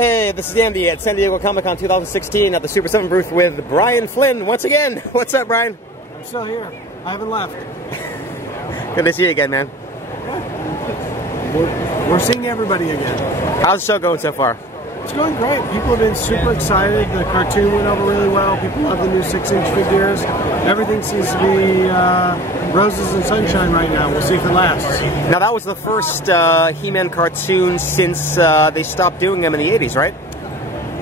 Hey, this is Andy at San Diego Comic-Con 2016 at the Super7 booth with Brian Flynn once again. What's up, Brian? I'm still here. I haven't left. Good to see you again, man. We're seeing everybody again. How's the show going so far? It's going great. People have been super excited. The cartoon went over really well. People love the new 6-inch figures. Everything seems to be roses and sunshine right now. We'll see if it lasts. Now, that was the first He-Man cartoon since they stopped doing them in the 80s, right?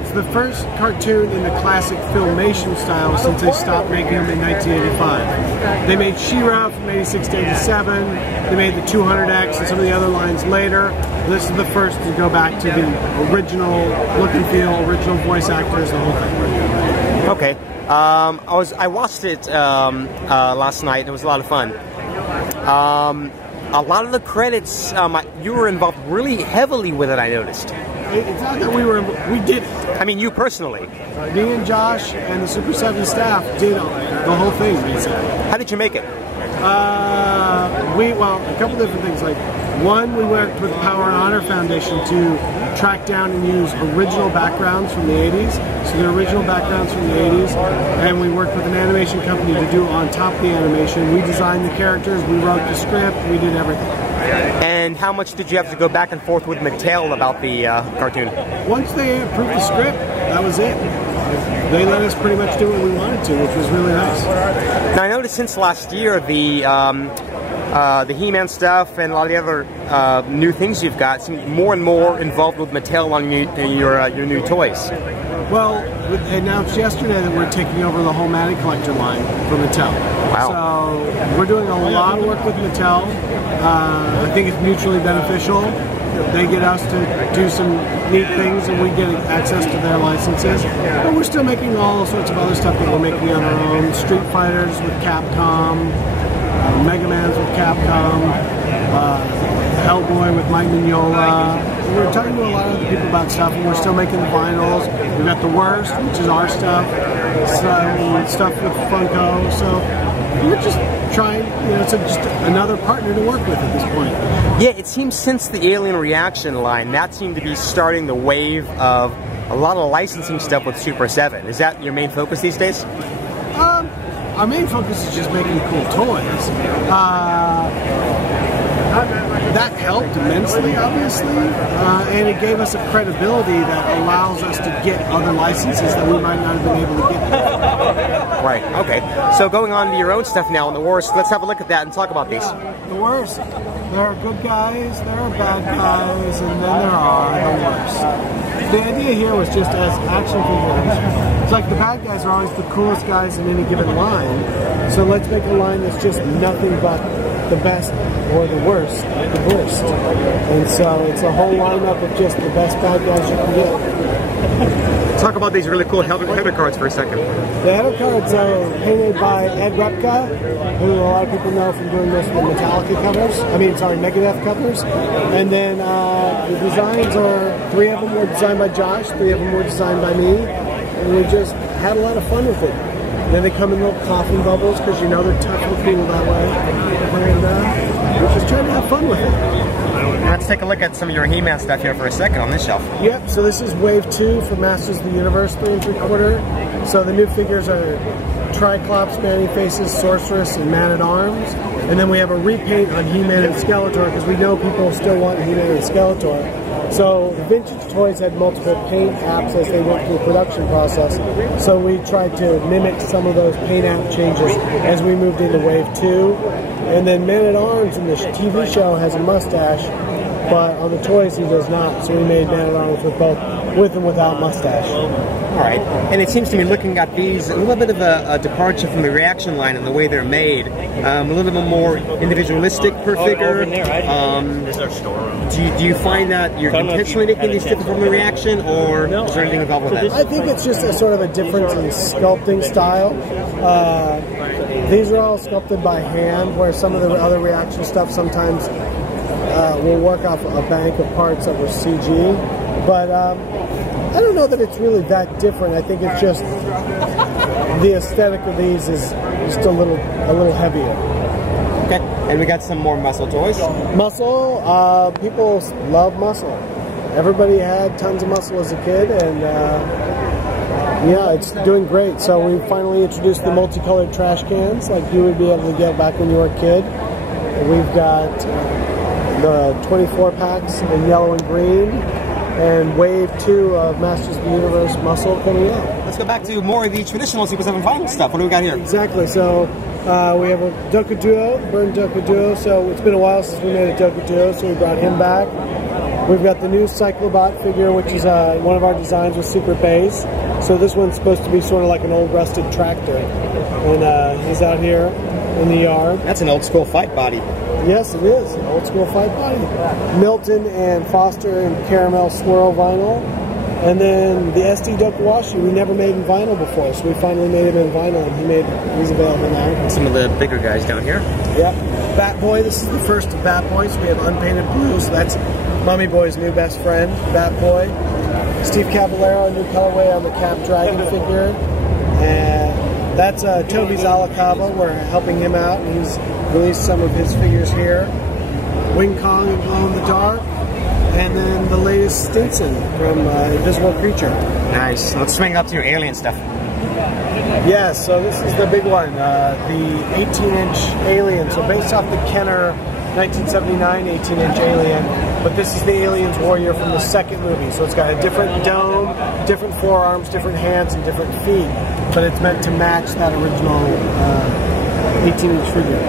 It's the first cartoon in the classic filmation style since they stopped making them in 1985. They made She-Ra from 86 to 87. They made the 200X and some of the other lines later. This is the first to go back to the original look and feel, original voice actors, the whole thing. Okay. I watched it last night. It was a lot of fun. A lot of the credits, you were involved really heavily with it, I noticed. It's not that we did it. I mean, you personally. Me and Josh and the Super7's staff did the whole thing, basically. How did you make it? Well, a couple different things. Like, one, we worked with the Power and Honor Foundation to track down and use original backgrounds from the 80s. So the original backgrounds from the 80s. And we worked with an animation company to do on top of the animation. We designed the characters, we wrote the script, we did everything. And how much did you have to go back and forth with Mattel about the cartoon? Once they approved the script, that was it. They let us pretty much do what we wanted to, which was really nice. Now, I noticed since last year the He-Man stuff and a lot of the other new things you've got seem more and more involved with Mattel on your new toys. Well, they announced yesterday that we're taking over the whole Matty Collector line from Mattel. Wow. So we're doing a lot of work with Mattel. I think it's mutually beneficial. They get us to do some neat things and we get access to their licenses. But we're still making all sorts of other stuff that we're making on our own. Street Fighters with Capcom, Mega Man's with Capcom, Hellboy with Mike Mignola. We're talking to a lot of other people about stuff, and we're still making the vinyls. We've got The Worst, which is our stuff, stuff with Funko. So we're just trying, it's just another partner to work with at this point. Yeah, it seems since the Alien Reaction line, that seemed to be starting the wave of a lot of licensing stuff with Super7. Is that your main focus these days? Our main focus is just making cool toys. That helped immensely, obviously, and it gave us a credibility that allows us to get other licenses that we might not have been able to get. Right, okay. So going on to your own stuff now in The Worst, let's have a look at that and talk about these. The Worst. There are good guys, there are bad guys, and then there are the worst. The idea here was just as action figures. It's like the bad guys are always the coolest guys in any given line, so let's make a line that's just nothing but the best or the worst, the worst. And so it's a whole lineup of just the best bad guys you can get. Talk about these really cool header cards for a second. The header cards are painted by Ed Repka, who a lot of people know from doing most of the Metallica covers. Megadeth covers. And then the designs are, 3 of them were designed by Josh, 3 of them were designed by me. And we just had a lot of fun with it. And then they come in little coffin bubbles because they're tough and cool that way. And we're just trying to have fun with it. Let's take a look at some of your He-Man stuff here for a second on this shelf. Yep, so this is Wave 2 for Masters of the Universe 3 3/4. So the new figures are Triclops, Man-E-Faces, Sorceress, and Man-at-Arms. And then we have a repaint on He-Man and Skeletor because we know people still want He-Man and Skeletor. So the vintage toys had multiple paint apps as they went through the production process. So we tried to mimic some of those paint app changes as we moved into Wave 2. And then Man-at-Arms in the TV show has a mustache, but on the toys he does not. So we made Man-at-Arms with and without mustache. All right, and it seems to me looking at these, a little bit of a departure from the Reaction line and the way they're made. A little bit more individualistic per figure. Do you find that you're intentionally making these different from the Reaction, or is there anything involved with that? I think it's just a sort of a difference in sculpting style. These are all sculpted by hand, where some of the other Reaction stuff sometimes we'll work off a bank of parts that were CG. But I don't know that it's really that different. I think it's just the aesthetic of these is just a little heavier. Okay, and we got some more muscle toys. Muscle, people love muscle. everybody had tons of muscle as a kid, and yeah, it's doing great. So we finally introduced the multicolored trash cans like you would be able to get back when you were a kid. We've got the 24 packs in yellow and green, and Wave 2 of Masters of the Universe Muscle coming out. Let's go back to more of the traditional Super 7 vinyl stuff. What do we got here? Exactly. So we have a Doku Duo, Burn Doku Duo. So it's been a while since we made a Doku Duo, so we brought him back. We've got the new Cyclobot figure, which is one of our designs with Super Bass. So this one's supposed to be sort of like an old rusted tractor. And he's out here in the yard. That's an old school fight body. Yes, it is. An old school fight body. Milton and Foster and Caramel Swirl vinyl. And then the SD Dokuwashi we never made in vinyl before, so we finally made him in vinyl, and he's available now. Some of the bigger guys down here. Yep. Bat Boy, this is the first of Bat Boys. We have Unpainted Blue, so that's Mummy Boy's new best friend, Bat Boy. Steve Caballero, new colorway on the Cap Dragon figure. And that's Toby Zalakava. We're helping him out. He's released some of his figures here. Wing Kong and Glow in the Dark. And then the latest Stinson from Invisible Creature. Nice. Let's swing up to your alien stuff. Yes, so this is the big one, the 18-inch Alien. So based off the Kenner 1979 18-inch Alien, but this is the Aliens Warrior from the second movie. So it's got a different dome, different forearms, different hands, and different feet. But it's meant to match that original 18-inch figure.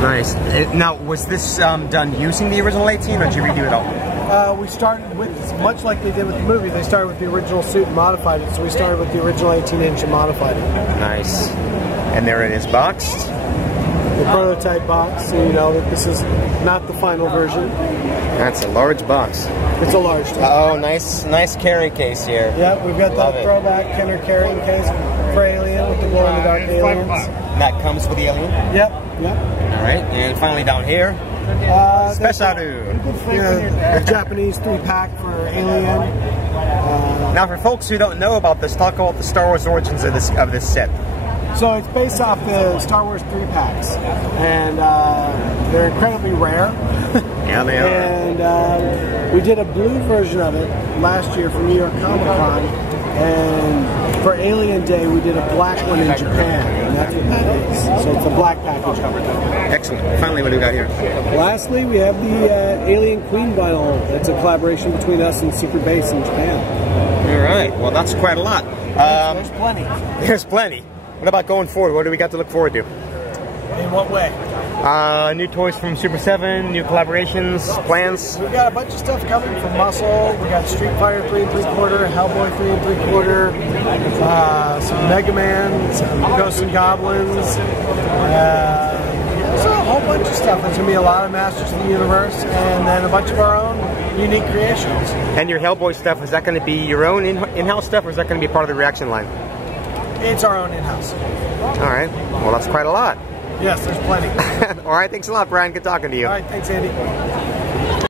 Nice. Now, was this done using the original 18, or did you redo it all? We started with, much like they did with the movie, they started with the original suit and modified it. So we started with the original 18-inch and modified it. Nice. And there it is, boxed. The prototype box, so you know that this is not the final version. That's a large box. It's a large one. Oh, nice carry case here. Yep, we've got the throwback Kenner carrying case for Alien with the glow-in-the-dark aliens. That comes with the Alien? Yep. All right, and finally down here, Special. The Japanese 3-pack for Alien. Now, for folks who don't know about this, talk about the Star Wars origins of this set. So it's based off the Star Wars 3-packs, and they're incredibly rare. Yeah, they are. And we did a blue version of it last year for New York Comic Con, and for Alien Day we did a black one in Japan, and that's what that is. So it's a black package. Excellent. Finally, what do we got here? Lastly, we have the Alien Queen vinyl. It's a collaboration between us and Super Bass in Japan. All right. Well, that's quite a lot. There's plenty. There's plenty. What about going forward? What do we got to look forward to? In what way? New toys from Super 7, new collaborations, plans. We've got a bunch of stuff coming from Muscle. We got Street Fighter 3 3/4, Hellboy 3 3/4, some Mega Man, some Ghosts and Goblins. There's a whole bunch of stuff. There's going to be a lot of Masters of the Universe, and then a bunch of our own unique creations. And your Hellboy stuff, is that going to be your own in-house stuff, or is that going to be part of the reaction line? It's our own in-house. All right. Well, that's quite a lot. Yes, there's plenty. All right. Thanks a lot, Brian. Good talking to you. All right. Thanks, Andy.